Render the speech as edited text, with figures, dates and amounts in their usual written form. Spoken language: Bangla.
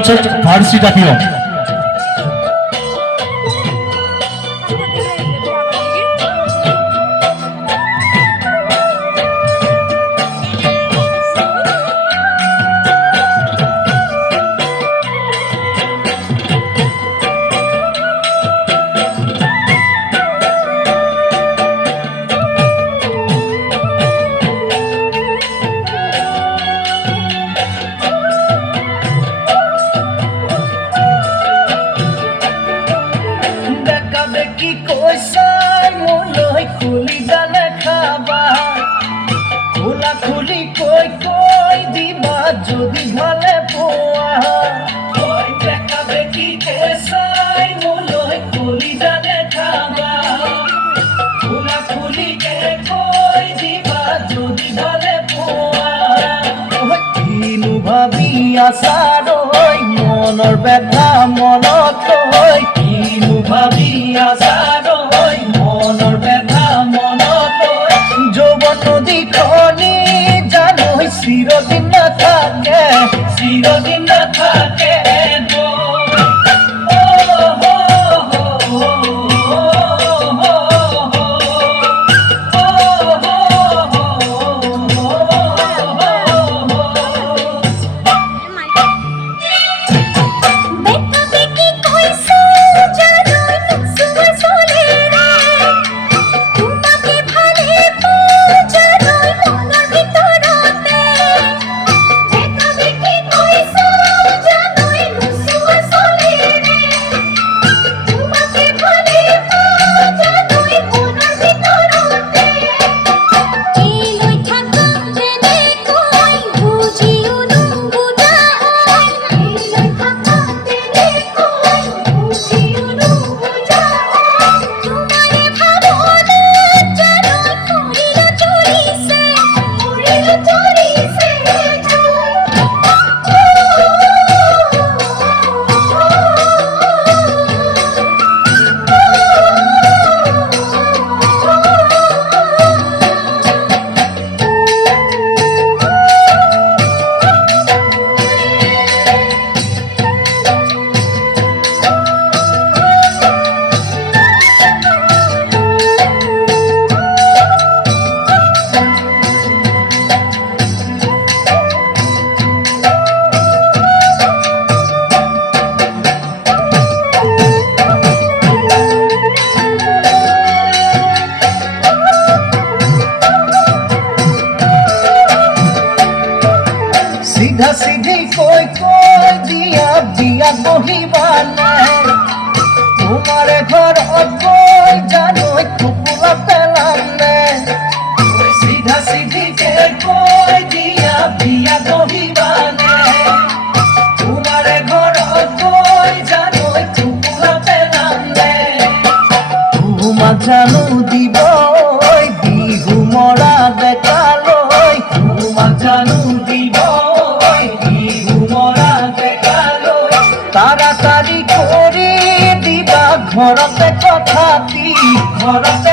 Concert ভার্সিটা peon. কি কইসাই মনই খুলি জানে খাবা খোলা খুলি কই কই দিবা যদি ভালে পোয়া ওই দেখাবে কি কইসাই মনই খুলি জানে খাবা খোলা খুলি কে কই দিবা যদি ভালে পোয়া ওই কিনু ভাবি আসার ওই মনৰ ব্যথা মনত ওই কিনু ভাবি আসার ওই মনৰ ব্যথা মনত যৌৱন নদীখনি জানোই চিৰদিন নাথাকে চিৰদিন নাথাকে सीधा सीधी कोई कोई दिया दिया बहिबाने तुम्हारे घर कोई जानो टुकुला पेलाने सीधा सीधी के कोई दिया दिया बहिबाने तुम्हारे घर कोई जानो टुकुला पेलाने तुम जानो दिबो बिहु मरा देखालो तुम जानो दिबो তাড়াতাড়ি করে দিবা ঘরতে কথাটি ঘরতে